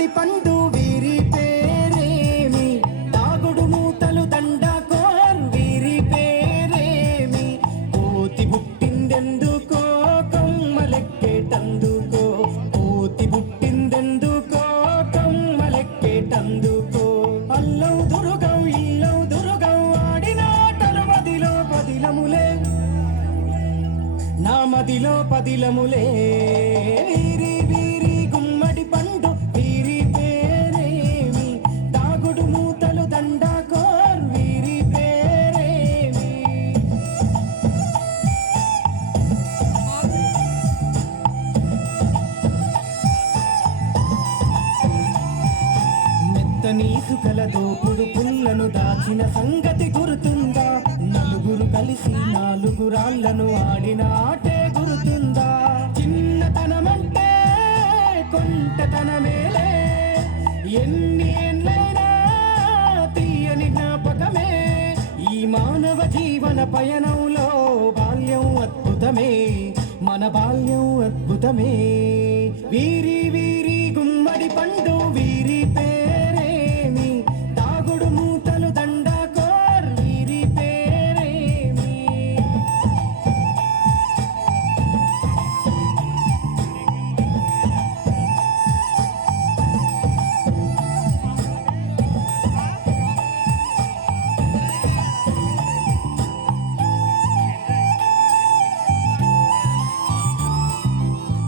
గుమ్మడి పండు వీరి పేరేమి తాగుడు మూతలు దండకోర్ వీరి పేరేమి కోతి పుట్టిందెందుకో కొమ్మలెక్కేటందుకో కోతి పుట్టిందెందుకో కొమ్మలెక్కేటందుకో అల్లౌ దురుగం ఇల్లౌ దురుగం ఆడినాటలు మదిలో పదిలములే నా మదిలో పదిలములే వీరి వీరి గుమ్మడి పండు వీరి పేరేమి తాగుడు మూతలు దండకోర్ వీరి పేరేమి మెత్తని ఇసుకల దోపుడు పుల్లను దాచిన సంగతి గుర్తుందా నలుగురు కలిసి నాలుగు రాళ్లను ఆడిన ఆటే గుర్తుందా చిన్నతనమంటే కొంటతనమేలే ఎన్ని ఏళ్ళైనా తీయని జ్ఞాపకమే ఈ మానవ జీవన పయనంలో బాల్యం అద్భుతమే మన బాల్యం అద్భుతమే వీరి వీరి గుమ్మడి పండు వీరి పేరేమి తాగుడు మూతలు దండకోర్ వీరి పేరేమి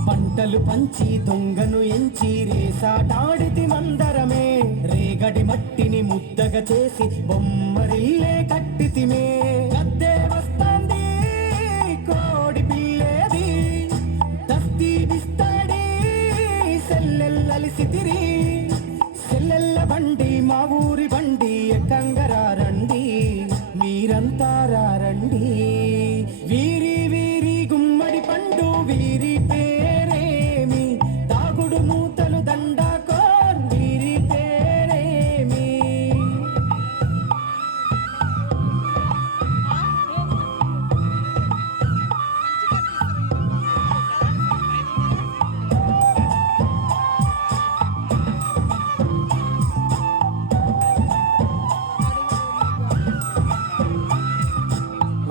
పంటలు పంచి దొంగను ఎంచి రేసాటాడితి మందరమే రేగడి మట్టిని ముద్దగా చేసి బొమ్మరిల్లే కట్టితిమే గద్దే వస్తాంది కోడి పిల్లేది దస్తీ బిస్తాడి సెల్లెల్లలిసితిరి సెల్లెల్ల బండి మా ఊరి బండి ఎక్కంగరారండి మీరంతా రారండి వీరి వీరి గుమ్మడి పండు వీరి పేరేమి తాగుడు మూతలు దండకోర్ వీరి పేరేమి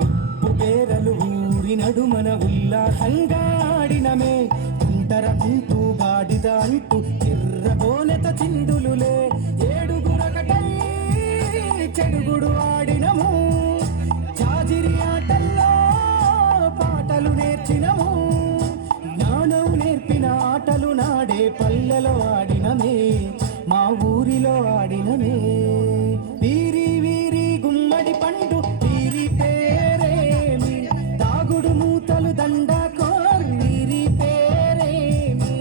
ఉప్పు పేరలు ఊరి నడుమన ఉల్లాసంగా ఆడినమే కుంటరకుంటూ గాడిద అంటూ చిర్రగోనెత చిందులులే ఏడుగురకటై చెడుగుడు ఆడినము జాజిరి ఆటల్లో పాటలు నేర్చినము జ్ఞానం నేర్పిన ఆటలు నాడే పల్లెలో ఆడినమే మా ఊరిలో ఆడినమే వీరి వీరి గుమ్మడి పండు వీరి పేరేమి తాగుడు మూతలు దండకోర్ వీరి పేరేమి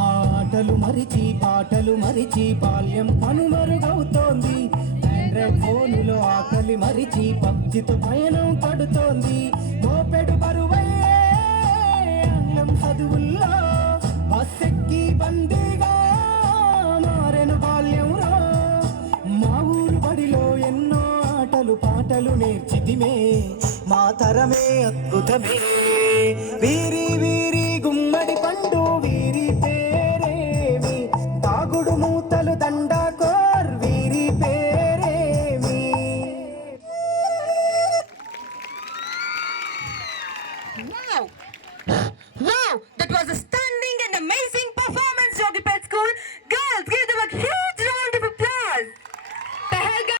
ఆటలు మరిచి పాటలు మరిచి బాల్యం కనుమరుగవుతోంది ఆండ్రాయిడ్ ఫోనులో ఆకలి మరిచి పబ్జితో పయనం పడుతోంది మోపెడు బరువయ్యే ఆంగ్లం చదువుల్లో బస్సెక్కి బందీగా మారెను బాల్యంలో మా ఊరు బడిలో ఎన్నో ఆటలు పాటలు నేర్చితిమే మా తరమే అద్భుతమే వీరి వీరి గుమ్మడి పండు వీరి పేరేమి తాగుడు మూతలు దండకోర్ వీరి పేరేమి Wow! Wow! That was a